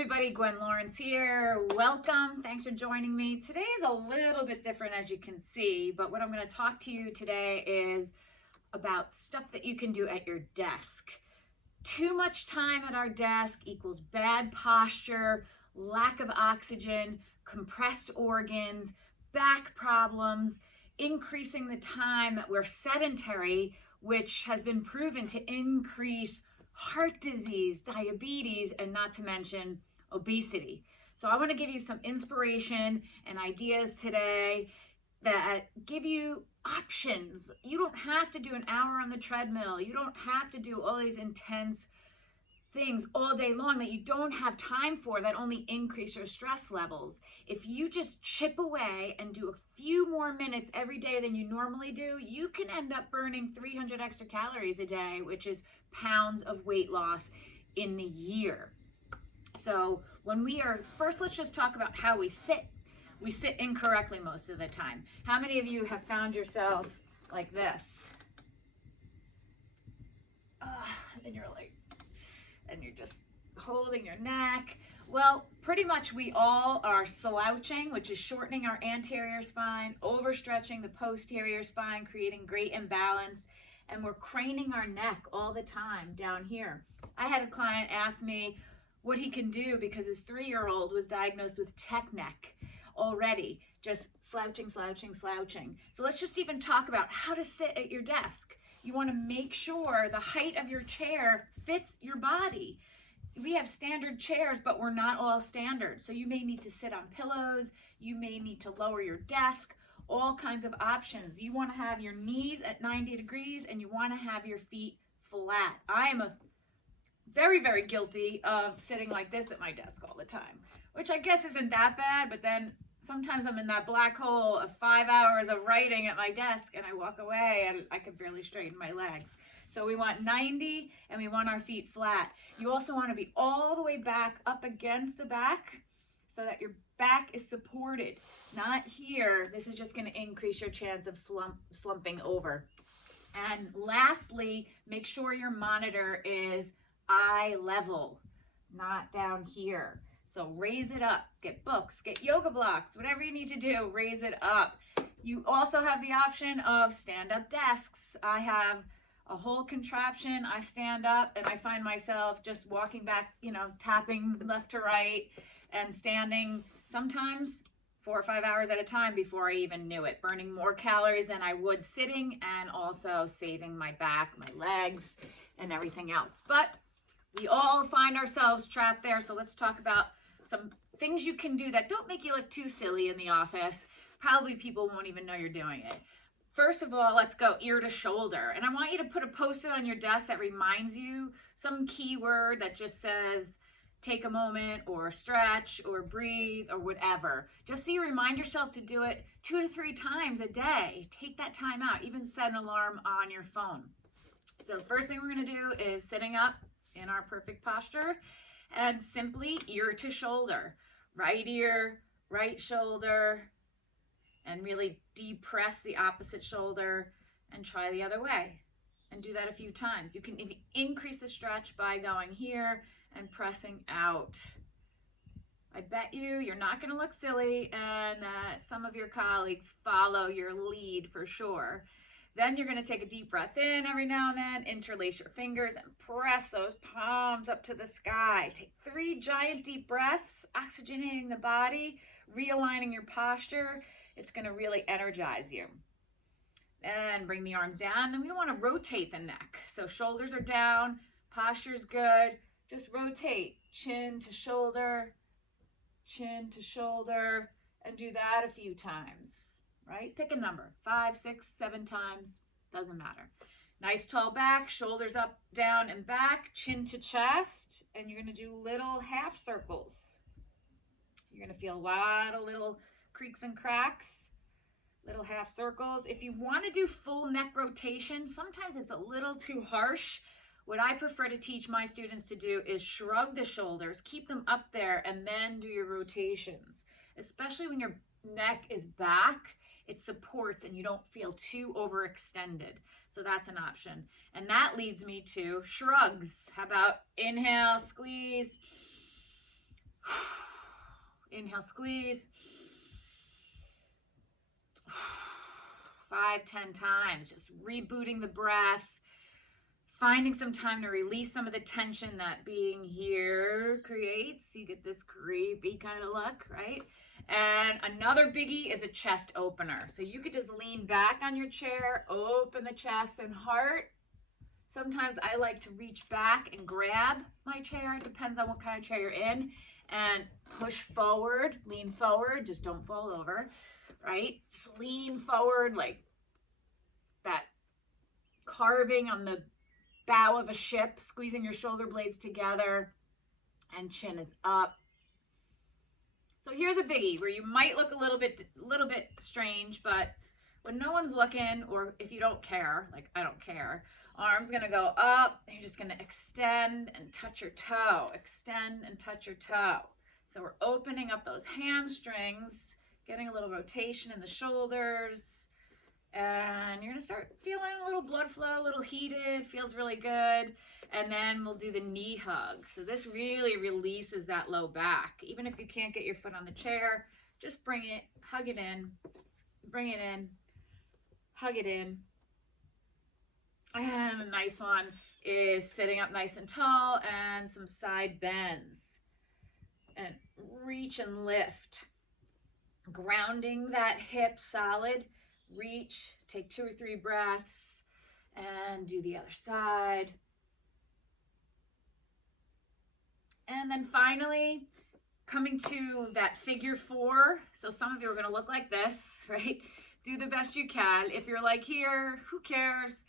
everybody, Gwen Lawrence here. Welcome. Thanks for joining me. Today is a little bit different, as you can see, but what I'm going to talk to you today is about stuff that you can do at your desk. Too much time at our desk equals bad posture, lack of oxygen, compressed organs, back problems, increasing the time that we're sedentary, which has been proven to increase heart disease, diabetes, and not to mention obesity. So I want to give you some inspiration and ideas today that give you options. You don't have to do an hour on the treadmill. You don't have to do all these intense things all day long that you don't have time for, that only increase your stress levels. If you just chip away and do a few more minutes every day than you normally do, you can end up burning 300 extra calories a day, which is pounds of weight loss in the year. So when we are, first let's just talk about how we sit. We sit incorrectly most of the time. How many of you have found yourself like this? And you're like, and you're just holding your neck. Well, pretty much we all are slouching, which is shortening our anterior spine, overstretching the posterior spine, creating great imbalance, and we're craning our neck all the time down here. I had a client ask me what he can do because his 3-year-old was diagnosed with tech neck already, just slouching. So let's just even talk about how to sit at your desk. You want to make sure the height of your chair fits your body. We have standard chairs, but we're not all standard. So you may need to sit on pillows. You may need to lower your desk, all kinds of options. You want to have your knees at 90 degrees and you want to have your feet flat. I am very, very guilty of sitting like this at my desk all the time, which I guess isn't that bad, but then sometimes I'm in that black hole of 5 hours of writing at my desk and I walk away and I can barely straighten my legs. So we want 90 and we want our feet flat. You also want to be all the way back up against the back so that your back is supported, not here. This is just going to increase your chance of slumping over. And lastly, make sure your monitor is eye level, not down here. So raise it up, get books, get yoga blocks, whatever you need to do, raise it up. You also have the option of stand-up desks. I have a whole contraption. I stand up and I find myself just walking back, tapping left to right and standing sometimes 4 or 5 hours at a time before I even knew it, burning more calories than I would sitting and also saving my back, my legs, and everything else. But we all find ourselves trapped there. So let's talk about some things you can do that don't make you look too silly in the office. Probably people won't even know you're doing it. First of all, let's go ear to shoulder. And I want you to put a Post-it on your desk that reminds you some keyword that just says, take a moment or stretch or breathe or whatever. Just so you remind yourself to do it 2 to 3 times a day. Take that time out. Even set an alarm on your phone. So the first thing we're going to do is sitting up in our perfect posture and simply ear to shoulder. Right ear, right shoulder, and really depress the opposite shoulder and try the other way. And do that a few times. You can increase the stretch by going here and pressing out. I bet you're not going to look silly and that some of your colleagues follow your lead for sure. Then you're going to take a deep breath in every now and then, interlace your fingers and press those palms up to the sky. Take 3 giant deep breaths, oxygenating the body, realigning your posture. It's going to really energize you. And bring the arms down. And we want to rotate the neck. So shoulders are down, posture's good. Just rotate, chin to shoulder, and do that a few times, right? Pick a number, 5, 6, 7 times, doesn't matter. Nice tall back, shoulders up, down, and back, chin to chest, and you're going to do little half circles. You're going to feel a lot of little creaks and cracks, little half circles. If you want to do full neck rotation, sometimes it's a little too harsh. What I prefer to teach my students to do is shrug the shoulders, keep them up there, and then do your rotations. Especially when your neck is back, it supports and you don't feel too overextended. So that's an option. And that leads me to shrugs. How about inhale, squeeze, Inhale, squeeze. 5, 10 times, just rebooting the breath, finding some time to release some of the tension that being here creates. You get this creepy kind of look, right? And another biggie is a chest opener. So you could just lean back on your chair, open the chest and heart. Sometimes I like to reach back and grab my chair. It depends on what kind of chair you're in. And push forward, lean forward, just don't fall over, right? Just lean forward like that carving on the bow of a ship, squeezing your shoulder blades together and chin is up. So here's a biggie where you might look a little bit strange, but when no one's looking, or if you don't care, like I don't care, arm's gonna go up, and you're just gonna extend and touch your toe, extend and touch your toe. So we're opening up those hamstrings, getting a little rotation in the shoulders, and you're gonna start feeling a little blood flow, a little heated, feels really good. And then we'll do the knee hug. So this really releases that low back. Even if you can't get your foot on the chair, just bring it, hug it in, bring it in, hug it in. And a nice one is sitting up nice and tall and some side bends. And reach and lift. Grounding that hip solid. Reach, take 2 or 3 breaths, and do the other side. And then finally, coming to that figure 4. So some of you are going to look like this, right? Do the best you can. If you're like here, who cares?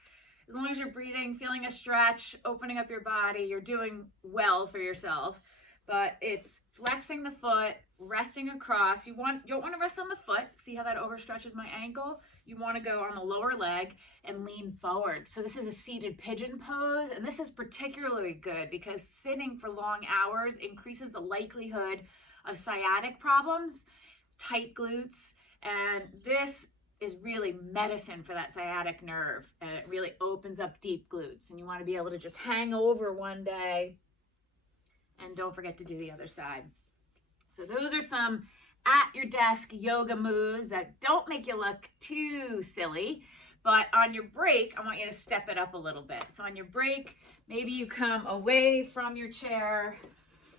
As long as you're breathing, feeling a stretch, opening up your body, you're doing well for yourself. But it's flexing the foot, resting across. You don't want to rest on the foot. See how that overstretches my ankle? You want to go on the lower leg and lean forward. So this is a seated pigeon pose, and this is particularly good because sitting for long hours increases the likelihood of sciatic problems, tight glutes, and this is really medicine for that sciatic nerve, and it really opens up deep glutes, and you want to be able to just hang over one day. And don't forget to do the other side. So those are some at your desk yoga moves that don't make you look too silly, but on your break, I want you to step it up a little bit. So on your break, maybe you come away from your chair,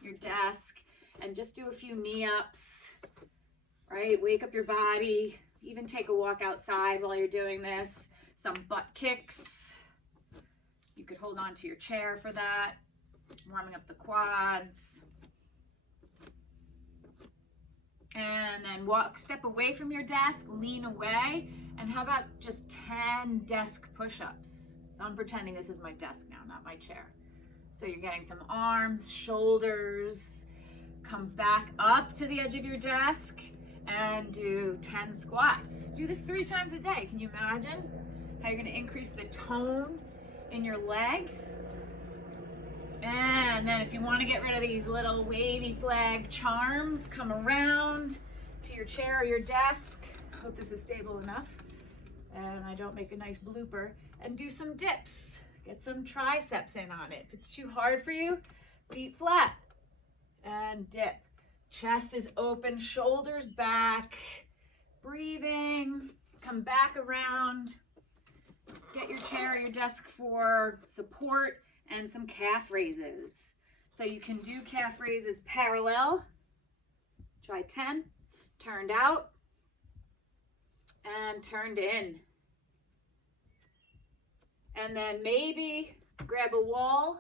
your desk, and just do a few knee ups, right? Wake up your body, even take a walk outside while you're doing this. Some butt kicks. You could hold on to your chair for that. Warming up the quads. And then step away from your desk, lean away, and how about just 10 desk push-ups? So I'm pretending this is my desk now, not my chair. So you're getting some arms, shoulders, come back up to the edge of your desk and do 10 squats. Do this 3 times a day. Can you imagine how you're gonna increase the tone in your legs? And then if you want to get rid of these little wavy flag charms, come around to your chair or your desk. Hope this is stable enough and I don't make a nice blooper. And do some dips. Get some triceps in on it. If it's too hard for you, feet flat and dip. Chest is open, shoulders back. Breathing. Come back around. Get your chair or your desk for support. And some calf raises. So you can do calf raises parallel. Try 10. Turned out. And turned in. And then maybe grab a wall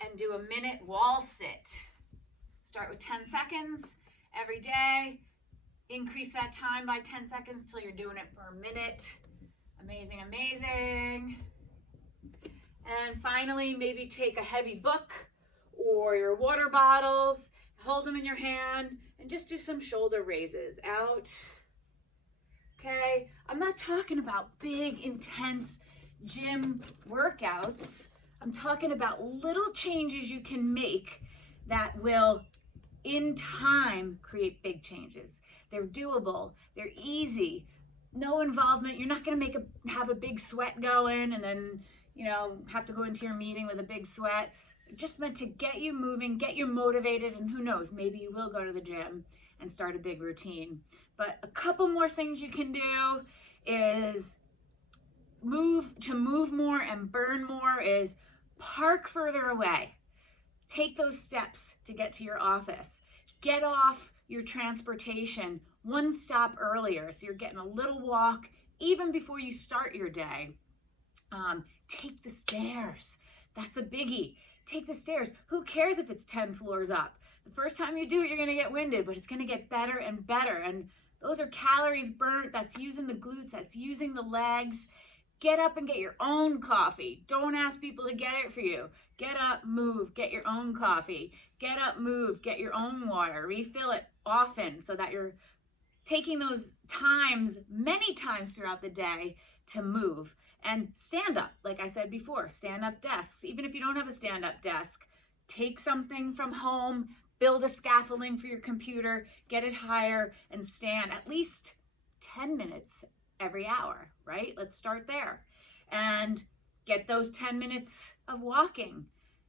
and do a minute wall sit. Start with 10 seconds every day. Increase that time by 10 seconds till you're doing it for a minute. Amazing, amazing. And finally, maybe take a heavy book or your water bottles, hold them in your hand, and just do some shoulder raises out. Okay, I'm not talking about big, intense gym workouts. I'm talking about little changes you can make that will, in time, create big changes. They're doable, they're easy, no involvement. You're not gonna have a big sweat going and then have to go into your meeting with a big sweat. just meant to get you moving, get you motivated, and who knows, maybe you will go to the gym and start a big routine. But a couple more things you can do is move more and burn more is park further away. Take those steps to get to your office. Get off your transportation one stop earlier, so you're getting a little walk even before you start your day. Take the stairs. That's a biggie. Take the stairs. Who cares if it's 10 floors up? The first time you do it, you're going to get winded, but it's going to get better and better. And those are calories burnt. That's using the glutes. That's using the legs. Get up and get your own coffee. Don't ask people to get it for you. Get up, move, get your own coffee. Get up, move, get your own water. Refill it often so that you're taking those times, many times throughout the day, to move. And stand up, like I said before, stand up desks. Even if you don't have a stand up desk, take something from home, build a scaffolding for your computer, get it higher, and stand at least 10 minutes every hour, right? Let's start there. And get those 10 minutes of walking.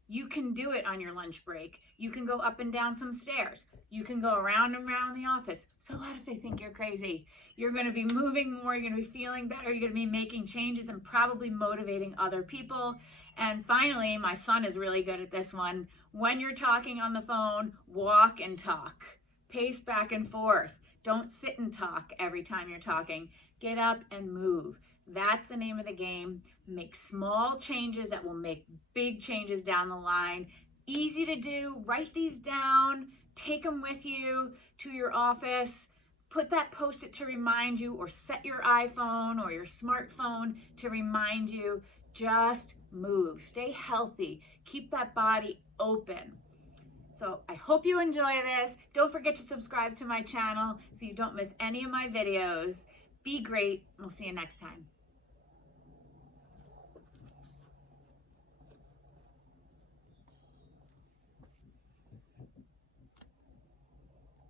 You can do it on your lunch break. You can go up and down some stairs. You can go around and around the office. So what if they think you're crazy? You're going to be moving more. You're going to be feeling better. You're going to be making changes and probably motivating other people. And finally, my son is really good at this one. When you're talking on the phone, walk and talk. Pace back and forth. Don't sit and talk every time you're talking. Get up and move. That's the name of the game. Make small changes that will make big changes down the line. Easy to do. Write these down. Take them with you to your office. Put that Post-it to remind you, or set your iPhone or your smartphone to remind you. Just move. Stay healthy. Keep that body open. So I hope you enjoy this. Don't forget to subscribe to my channel so you don't miss any of my videos. Be great. We'll see you next time.